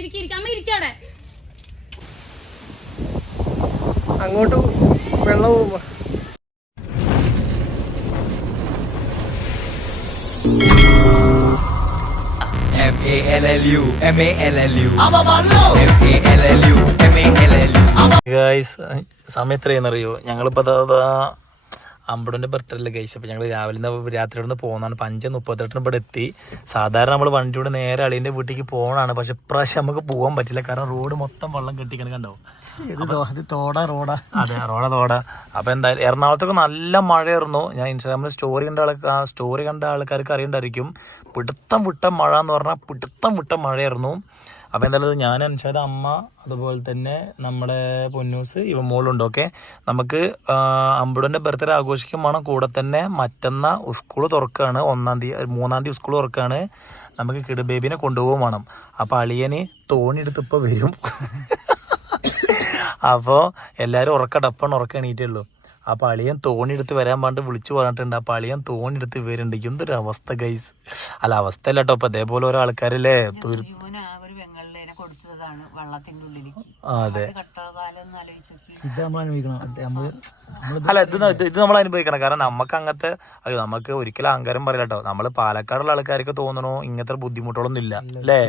ഇരിക്കി ഇരിക്കാം. അമ്മ അങ്ങോട്ട് വെള്ളവും M A L L U M A L L U. M A L L U M A L L U. Guys സമയം എത്രയെന്നറിയോ ഞങ്ങളിപ്പോൾ അതാ അമ്പടന്റെ ബർത്ത്ഡേ ഗൈസ് അപ്പോൾ ഞങ്ങൾ രാവിലെ നിന്ന് രാത്രി ഇവിടെ നിന്ന് പോകുന്നതാണ് അപ്പം അഞ്ച് മുപ്പത്തെട്ടിന് ഇവിടെ എത്തി. സാധാരണ നമ്മൾ വണ്ടി ഇവിടെ നേരെ അളിയന്റെ വീട്ടിലേക്ക് പോകണമാണ് പക്ഷെ ഇപ്രാവശ്യം നമുക്ക് പോകാൻ പറ്റില്ല. കാരണം റോഡ് മൊത്തം വെള്ളം കെട്ടിക്കണം കണ്ടോ? തോടാ റോഡാ. അതെ റോഡ തോടാ. അപ്പോൾ എന്തായാലും എറണാകുളത്തൊക്കെ നല്ല മഴയായിരുന്നു. ഞാൻ ഇൻസ്റ്റാഗ്രാമിൽ സ്റ്റോറി കണ്ട ആൾക്ക് ആ സ്റ്റോറി കണ്ട ആൾക്കാർക്ക് അറിയണ്ടായിരിക്കും. പിടുത്തം വിട്ട മഴ എന്ന് പറഞ്ഞാൽ പിടുത്തം വിട്ട മഴയായിരുന്നു. അപ്പോൾ എന്തായാലും ഞാൻ അനുസരിച്ച അമ്മ അതുപോലെ തന്നെ നമ്മുടെ പൊന്നൂസ് ഇവ മോളുണ്ട് ഓക്കെ നമുക്ക് അമ്പുടന്റെ ബർത്ത്ഡേ ആഘോഷിക്കും വേണം. കൂടെ തന്നെ മറ്റന്ന സ്കൂൾ തുറക്കുകയാണ് ഒന്നാം തീയതി മൂന്നാം തീയതി സ്കൂൾ തുറക്കുകയാണ് നമുക്ക് കിഡ് ബേബിനെ കൊണ്ടുപോകും വേണം. അപ്പോൾ അളിയന് തോണി എടുത്ത് ഇപ്പോൾ വരും. അപ്പോൾ എല്ലാവരും ഉറക്കടപ്പാണ് ഉറക്കം എണീറ്റുള്ളൂ ആ അളിയൻ തോണി എടുത്ത് വരാൻ പാണ്ട് വിളിച്ചു പറഞ്ഞിട്ടുണ്ട്. ആ അളിയൻ തോണി എടുത്ത് വരുന്നുണ്ട് എന്തൊരു അവസ്ഥ ഗൈസ് അല്ല അവസ്ഥ അല്ല കേട്ടോ അപ്പം അതേപോലെ ഓരോ വള്ളത്തിന്റെ ഉള്ളിൽ അതെ. ഇത് നമ്മൾ അനുഭവിക്കണം. അല്ല ഇത് ഇത് നമ്മൾ അനുഭവിക്കണം. കാരണം നമുക്ക് അങ്ങനത്തെ അയ്യോ നമുക്ക് ഒരിക്കലും അഹങ്കാരം പറയില്ല കേട്ടോ നമ്മൾ പാലക്കാടുള്ള ആൾക്കാർക്ക് തോന്നണോ ഇങ്ങനത്തെ ബുദ്ധിമുട്ടുകളൊന്നും ഇല്ല. അല്ലേ?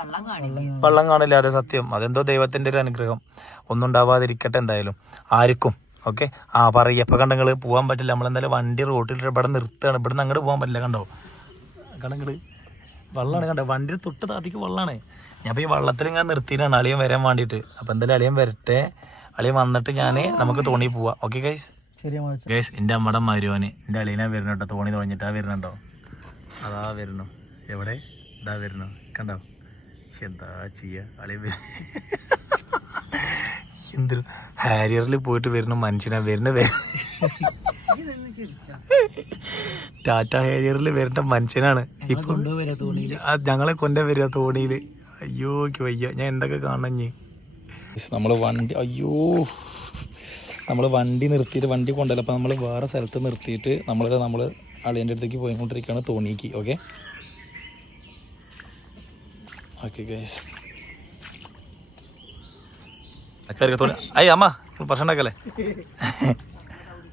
വെള്ളം കാണില്ല? വെള്ളം കാണില്ല അതെ സത്യം. അതെന്തോ ദൈവത്തിന്റെ ഒരു അനുഗ്രഹം. ഒന്നും ഉണ്ടാവാതിരിക്കട്ടെ എന്തായാലും. ആർക്കും ഓക്കെ? ആ പറയ. ഇപ്പൊ കണ്ടങ്ങൾ പോകാൻ പറ്റില്ല? നമ്മളെന്തായാലും വണ്ടി റോട്ടിൽ ഇവിടെ നിർത്തുകയാണ്. ഇവിടെ നിന്ന് അങ്ങോട്ട് പോകാൻ പറ്റില്ല കണ്ടോ? കണ്ടങ്ങൾ വെള്ളമാണ് കണ്ടത് വണ്ടിയുടെ തൊട്ട് താത്തിക്ക് വള്ളാണ്. ഞാൻ ഈ വള്ളത്തിൽ ഇങ്ങനെ നിർത്തിയിട്ടാണ് അളിയൻ വരാൻ വേണ്ടിയിട്ട്. അപ്പൊ എന്തായാലും അളിയൻ വരട്ടെ. അളിയൻ വന്നിട്ട് ഞാൻ നമുക്ക് തോണി പോവാം. ഓക്കെ ഗൈസ് ഗൈസ് എന്റെ അമ്മയുടെ മരുവന് എന്റെ അളിയനാ വരുന്നുണ്ടോ തോണി തോന്നിട്ടാ വരുന്നുണ്ടോ അതാ വരുന്നു. എവിടെ? ഇതാ വരുന്നു. കണ്ടോ? എന്താ ചെയ്യ? അളിയ എന്തൊരു ഹാരിയറിൽ പോയിട്ട് വരുന്ന മനുഷ്യനാ വരുന്ന വര ടാറ്റ ഹാരിയറിൽ വരുന്ന മനുഷ്യനാണ്. ഇപ്പൊ ഞങ്ങളെ കൊണ്ട വരിക തോണിയിൽ. അയ്യോ വയ്യ. ഞാൻ എന്തൊക്കെ കാണഞ്ഞ് നമ്മൾ വണ്ടി അയ്യോ. നമ്മൾ വണ്ടി നിർത്തിയിട്ട് വണ്ടി കൊണ്ടല്ല അപ്പം നമ്മൾ വേറെ സ്ഥലത്ത് നിർത്തിയിട്ട് നമ്മൾ നമ്മൾ അളിയന്റെ അടുത്തേക്ക് പോയിക്കൊണ്ടിരിക്കുകയാണ് തോണിക്ക് ഓക്കെ ഓക്കെ ഗൈസ് കയറി അയ്യ അമ്മ പ്രശ്നം ഉണ്ടാക്കല്ലേ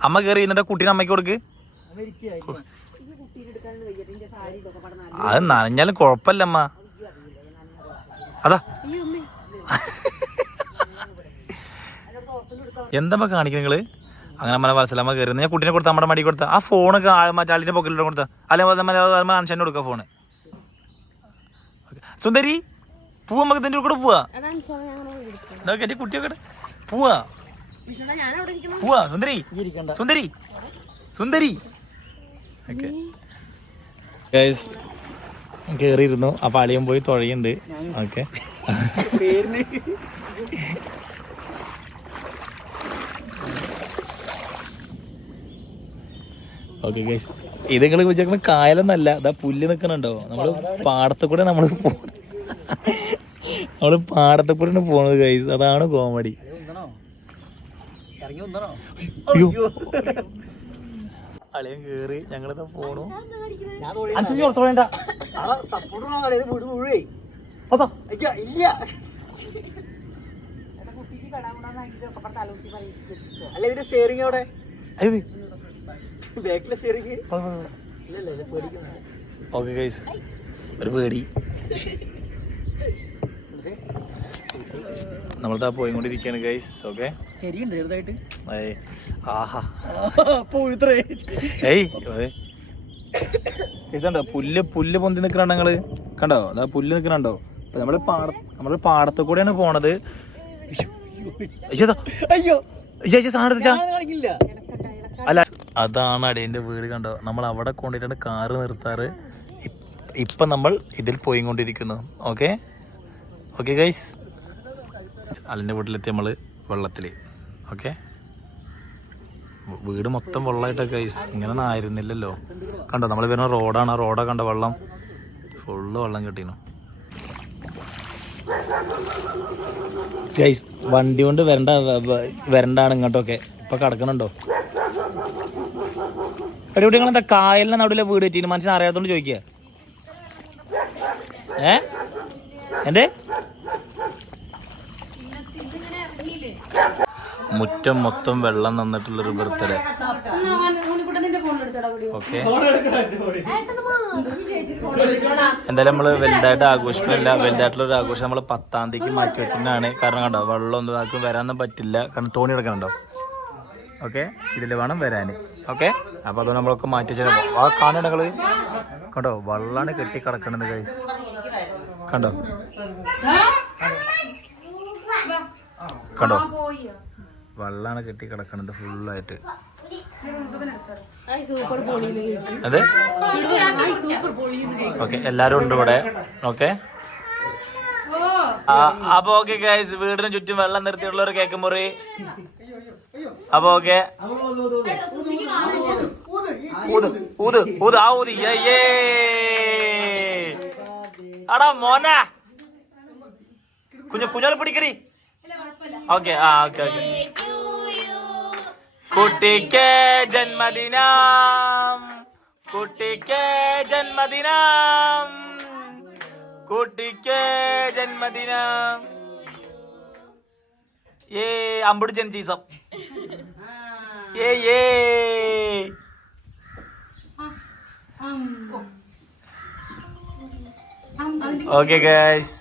അമ്മ കയറി എന്നിട്ട് കുട്ടീനെ അമ്മയ്ക്ക് കൊടുക്ക് അത് നനഞ്ഞാലും കുഴപ്പമില്ല അമ്മ അതാ എന്തമ്മ കാണിക്കുന്നത് നിങ്ങൾ അങ്ങനെ അമ്മ വത്സലമ്മ കയറി ഞാൻ കുട്ടീനെ കൊടുത്ത നമ്മുടെ മടി കൊടുത്ത ആ ഫോണൊക്കെ മറ്റേ ആളിന്റെ പൊക്കലിട്ട് കൊടുത്ത അല്ലെങ്കിൽ അൻഷന്റെ കൊടുക്ക ഫോണ് സുന്ദരി പോവാ നമുക്ക് ഇതിന്റെ കൂടെ പോവാ. നോക്കി എന്റെ കുട്ടിയൊക്കെ പോവാ. പോവാ സുന്ദരി. സുന്ദരി. സുന്ദരി. ഓക്കെ. കേറിയിരുന്നു. അപ്പൊ അളിയൻ പോയി തുഴയുണ്ട്. ഓക്കെ. ഓക്കെ ഗൈസ് ഇത് നിങ്ങൾ വിചാരിക്കുന്ന കായലൊന്നല്ല. ഇതാ പുല്ല് നിൽക്കണുണ്ടോ നമ്മൾ പാടത്തു കൂടെ നമ്മൾ പോ- നമ്മൾ പാടത്തെ കൂടെ പോണത് ഗൈസ് അതാണ് കോമഡി ഇറങ്ങി വന്നോ അയ്യോ. അളിയൻ കേറി ഞങ്ങളിതാ പോണു. വേണ്ട. അല്ല ഇതിന്റെ സ്റ്റിയറിംഗ് അവിടെ ബാക്കിലെ സ്റ്റിയറിംഗ് ഇല്ലല്ല ഇത് പേടിക്കുന്നത് ഓക്കെ ഗൈസ് ഒരു പേടി. നമ്മളിതാ പോയിക്കൊണ്ടിരിക്കുകയാണ് ഗൈസ് ഓക്കെ ശരിയുണ്ട് ചെറുതായിട്ട്. ആഹാ. ഏയ് ഇതുണ്ടോ പുല്ല് പുല്ല് പൊന്തി നിൽക്കണ ഞങ്ങൾ കണ്ടോ? അതാ പുല്ല് നിൽക്കണുണ്ടോ അപ്പൊ നമ്മൾ പാട നമ്മൾ പാടത്ത് കൂടെയാണ് പോണത് അയ്യോ. സാധനം അല്ല അതാണ് അടിയന്റെ വീട് കണ്ടോ? നമ്മൾ അവിടെ കൊണ്ടിട്ടാണ് കാറ് നിർത്താറ്. ഇപ്- ഇപ്പൊ നമ്മൾ ഇതിൽ പോയിക്കൊണ്ടിരിക്കുന്നു. ഓക്കെ ഓക്കെ ഗൈസ് അലിന്റെ വീട്ടിലെത്തി നമ്മൾ വെള്ളത്തിൽ ഓക്കെ വീട് മൊത്തം വെള്ളമായിട്ടൊക്കെ ഗൈസ് ഇങ്ങനെ ആയിരുന്നില്ലല്ലോ കണ്ടോ നമ്മൾ വരുന്ന റോഡാണ്. ആ റോഡാ കണ്ട വെള്ളം ഫുള്ള് വെള്ളം കിട്ടിയിരുന്നു ഗൈസ് വണ്ടി കൊണ്ട് വരണ്ട വരണ്ടാണ് ഇങ്ങോട്ടൊക്കെ. ഇപ്പൊ കിടക്കണുണ്ടോ? എവിടെ എന്താ കായലിന്റെ നടുവിലെ വീട് കിട്ടിയിരുന്നു മനുഷ്യനെ അറിയാത്തോണ്ട് ചോദിക്കുക ഏ? എന്തേ? മുറ്റം മൊത്തം വെള്ളം നിന്നിട്ടുള്ളൊരു ബർത്ത്ഡേ. ഓക്കെ. എന്തായാലും നമ്മൾ വലുതായിട്ട് ആഘോഷിക്കുന്നില്ല വലുതായിട്ടുള്ള ഒരു ആഘോഷം നമ്മൾ പത്താം തീയതിക്ക് മാറ്റി വെച്ചിട്ടാണ്. കാരണം കണ്ടോ വെള്ളം ഒന്നും ആർക്കും വരാനൊന്നും പറ്റില്ല. കാരണം തോണി എടുക്കണുണ്ടോ? ഓക്കെ. ഇതിൽ വേണം വരാൻ ഓക്കെ. അപ്പോൾ അത് നമ്മളൊക്കെ മാറ്റി വെച്ചാൽ ആ നിങ്ങൾ? കണ്ടോ വെള്ളമാണ് കെട്ടി കിടക്കണത് ഗൈസ് കണ്ടോ? കണ്ടോ? വെള്ളമാണ് കെട്ടി കിടക്കണത് ഫുള്ളായിട്ട്. അതെ? ഓക്കെ എല്ലാരും ഉണ്ട് ഇവിടെ. ഓക്കെ? അപ്പൊ ഓക്കെ ഗൈസ് വീടിന് ചുറ്റും വെള്ളം നിർത്തിയുള്ള ഒരു കേക്ക് മുറി. അപ്പൊ ഓക്കെ. ഊത് ഊത് ഊത് ആ ഊതി. ഏ അടാ മോന. കുഞ്ഞു കുഞ്ഞോളെ പിടിക്കടി. ഓക്കെ ആ ഓക്കെ ഓക്കെ. കുട്ടിക്ക് ജന്മദിനം. കുട്ടിക്ക് ജന്മദിനം. കുട്ടിക്ക് ജന്മദിനം. ഏ അമ്പുടി ജനിച്ചീസം ഏ ഏ. ഓക്കെ ഗൈസ്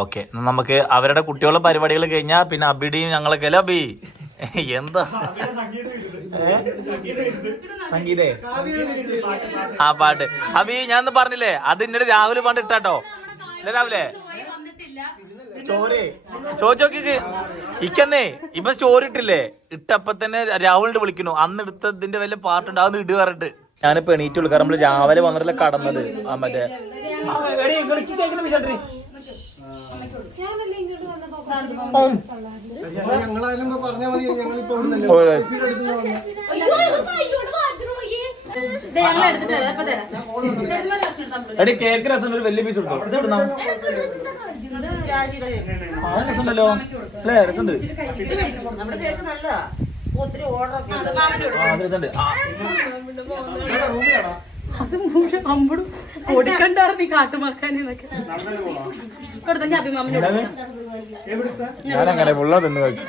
ഓക്കെ നമുക്ക് അവരുടെ കുട്ടികളുടെ പരിപാടികൾ കഴിഞ്ഞാൽ പിന്നെ അബിഡിയും ഞങ്ങളൊക്കെ അല്ലേ അബി? എന്താ? സംഗീതേ? ആ പാട്ട്. അബി ഞാൻ പറഞ്ഞില്ലേ? അത് ഇന്നലെ രാഹുൽ പണ്ട് ഇട്ടാട്ടോ ഇല്ല രാവിലെ? സ്റ്റോറി. ചോദിച്ചോക്കിക്ക് ഇക്കന്നേ ഇപ്പൊ സ്റ്റോറി ഇട്ടില്ലേ? ഇട്ടപ്പ തന്നെ രാഹുലിന്റെ വിളിക്കുന്നു. അന്ന് എടുത്തതിന്റെ വല്ല പാട്ടുണ്ട്. അതൊന്ന് ഇടുക പറഞ്ഞിട്ട്. ഞാനിപ്പോ എണീറ്റുള്ളൂ കാരണം നമ്മൾ രാവിലെ വന്നിട്ടല്ലേ കടന്നത്. ആ മറ്റേ. എടി കേക്ക് രസം ഒരു വലിയ പീസ് എടുത്തോ ഇത് എവിടുന്നാ? ആ രസമുണ്ടല്ലോ. അല്ലേ രസമുണ്ട്. അത് കൊടുക്കണ്ടായിരുന്നു ഈ കാട്ടുമാക്കാനൊക്കെ കൊടുത്ത ഞാൻ അഭിമാമനോട് ഞാനങ്ങനെ പുള്ള തിന്നു കഴിച്ചു.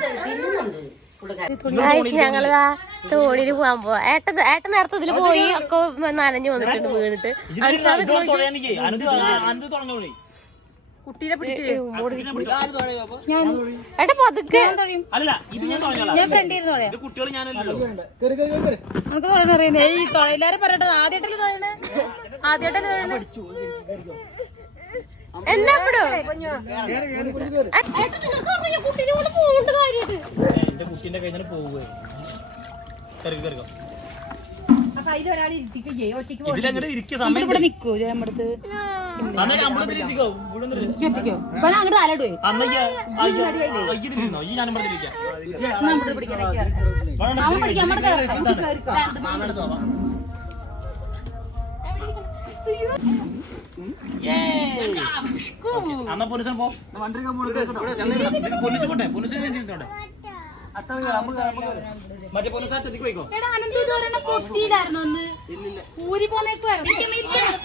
ഗായ്സ് ഞങ്ങളിതാ തോണിയിൽ പോവാൻ പോവാ. ഏട്ടൻ ഏട്ടൻ നേരത്തെ ഇതിൽ പോയി ഒക്കെ നനഞ്ഞു വന്നിട്ടുണ്ട് വീണിട്ട്. കുട്ടീനെ ഏട്ടാ പതുക്കെ. ഞാൻ ഫ്രണ്ടിരുന്ന് നമുക്ക് തൊഴിൽ അറിയുന്നേ ഈ തൊഴിലാരെ പറയട്ടെ? ആദ്യമായിട്ടല്ലേ തുഴയണേ? ആദ്യമായിട്ടല്ലേ തൊഴിൽ കാര്യമായിട്ട് എന്റെ കുട്ടീന്റെ കയ്യിൽ നിന്ന് പോവുക കരുക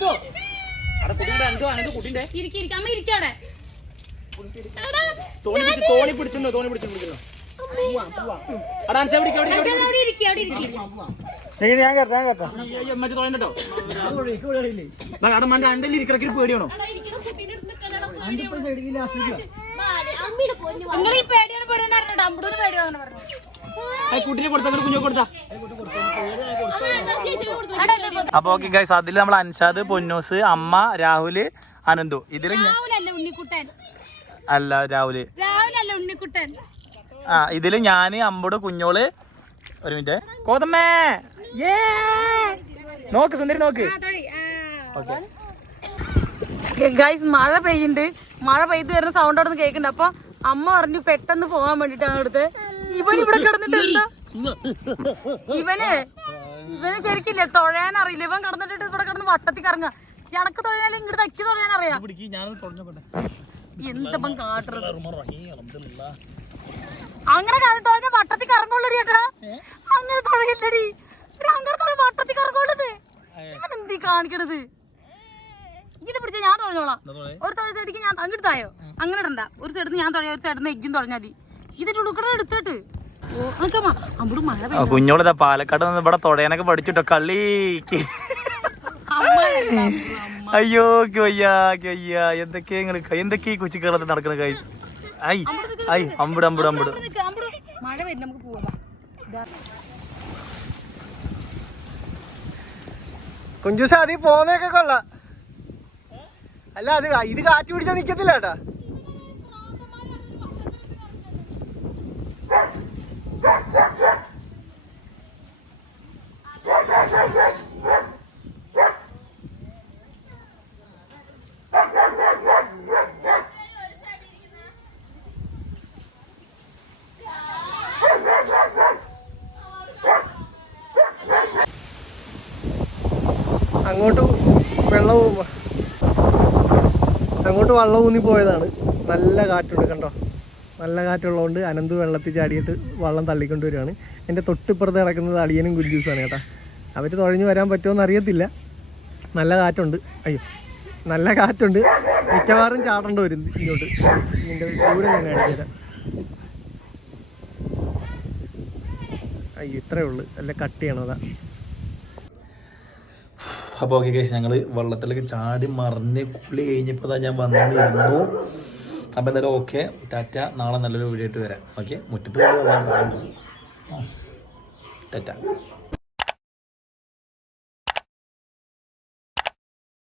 പോ തോണി പിടിച്ചിട്ടുണ്ടോ തോണി പിടിച്ചിട്ടുണ്ടോ ഞാൻ കേട്ടോ മറ്റേ തോന്നിട്ടോ അന്റെ ഇരിക്കടക്കിൽ പേടിയാണോ കുട്ടിനെ കൊടുത്താ കുഞ്ഞു കൊടുത്താ അപ്പൊ ഓക്കെ ഗൈസ് അതിൽ നമ്മൾ അൻഷാദ് പൊന്നൂസ് അമ്മ രാഹുൽ അനന്തു. ഇതിൽ അല്ല രാഹുൽ. രാഹുലല്ല ഉണ്ണിക്കുട്ടൻ? ആ ഇതിൽ ഞാൻ അമ്പട് കുഞ്ഞോൾ. ഒരു മിനിറ്റ്. കോതമ്മേ! യേ! നോക്ക് സുന്ദരി നോക്ക്. ഓക്കെ. ഗൈസ് മഴ പെയ്യുന്നുണ്ട്. മഴ പെയ്ത് വരുന്ന സൗണ്ട് അവിടെ നിന്ന് കേൾക്കുന്നുണ്ട്. അപ്പൊ അമ്മ പറഞ്ഞു പെട്ടെന്ന് പോകാൻ വേണ്ടിട്ടാണ് അടുത്ത് ഇവൻ ഇവിടെ കിടന്നിട്ട് എന്താ? ഇവന് ഇവന് ശരിക്കില്ല തൊഴയാൻ അറിയില്ല. ഇവൻ കിടന്നിട്ട് ഇവിടെ കിടന്ന് വട്ടത്തി കറങ്ങുക. എനക്ക് തൊഴയാൻ ഇങ്ങോട്ട് തയ്ക്ക് തൊഴയാൻ അറിയാം? എന്തപ്പം കാട്ടുறது അങ്ങനെ കാര്യം തുഴഞ്ഞ വട്ടത്തിൽ കറങ്ങുള്ളടി ചേട്ടാ അങ്ങനെ തുഴയില്ലടി അങ്ങനെ തുഴ വട്ടത്തിൽ കറങ്ങുള്ളത് എന്തി കാണിക്കണത്? ഇത് പിടിച്ച ഞാൻ തുഴഞ്ഞോളാം ഒരു തുഴ സൈഡിക്ക് ഞാൻ അങ്ങോട്ട് തായോ അങ്ങനെ ഇടണ്ട. ഒരു സൈഡിൽ ഞാൻ തുഴയ ഒരു സൈഡിൽ നിന്ന് എഗ്ഗും തുഴഞ്ഞാൽ മതി. ഇതിന്റെ ഉടുക്കട എടുത്തിട്ട്. കുഞ്ഞോളിതാ പാലക്കാട് നിന്ന് ഇവിടെ തുടയാനൊക്കെ പഠിച്ചിട്ടോ? കള്ളിക്ക്. പെയ്യുന്ന അയ്യോ കൊയ്യാ കൊയ്യാ എന്തൊക്കെയാ എന്തൊക്കെയാ ഈ കൊച്ചി കേരളത്തിൽ നടക്കുന്ന കൈസ് ഐ ഐ അമ്പിട് അമ്പിട് അമ്പിട്. മഴ വരും നമുക്ക് പോവാം ഇതാ. കുഞ്ചൂസ അത് പോന്നൊക്കെ കൊള്ളാം. അല്ല അത് ഇത് കാറ്റ് പിടിച്ചാ നിക്കത്തില്ല കേട്ടാ. അങ്ങോട്ട് വെള്ളവും അങ്ങോട്ട് വള്ളം ഊന്നി പോയതാണ്. നല്ല കാറ്റുണ്ട് കണ്ടോ? നല്ല കാറ്റുള്ളതുകൊണ്ട് അനന്ത് വെള്ളത്തിൽ ചാടിയിട്ട് വള്ളം തള്ളിക്കൊണ്ട് വരികയാണ്. എന്റെ തൊട്ടിപ്പുറത്ത് കിടക്കുന്നത് അളിയനും ഗുരുജൂസാണ് കേട്ടാ. അവർ തുഴഞ്ഞു വരാൻ പറ്റുമോ അറിയത്തില്ല. നല്ല കാറ്റുണ്ട്. അയ്യോ നല്ല കാറ്റുണ്ട്. മിക്കവാറും ചാടേണ്ടി വരും ഇങ്ങോട്ട്. ഇതിന്റെ ദൂരം ഞാൻ കാണിച്ചു തരാം. അയ്യോ ഇത്രയേ ഉള്ളൂ. അല്ല കട്ട് ചെയ്യണതാ അപ്പോൾ ഓക്കെ കേസ് ഞങ്ങൾ വെള്ളത്തിലേക്ക് ചാടി മറിഞ്ഞ് കുളി കഴിഞ്ഞപ്പോൾ ഞാൻ വന്നിരുന്നു. അപ്പോൾ എന്തായാലും ഓക്കെ ടാറ്റ നാളെ നല്ലൊരു വീഡിയോ ആയിട്ട് വരാം. ഓക്കെ മുറ്റത്ത് ടാറ്റ.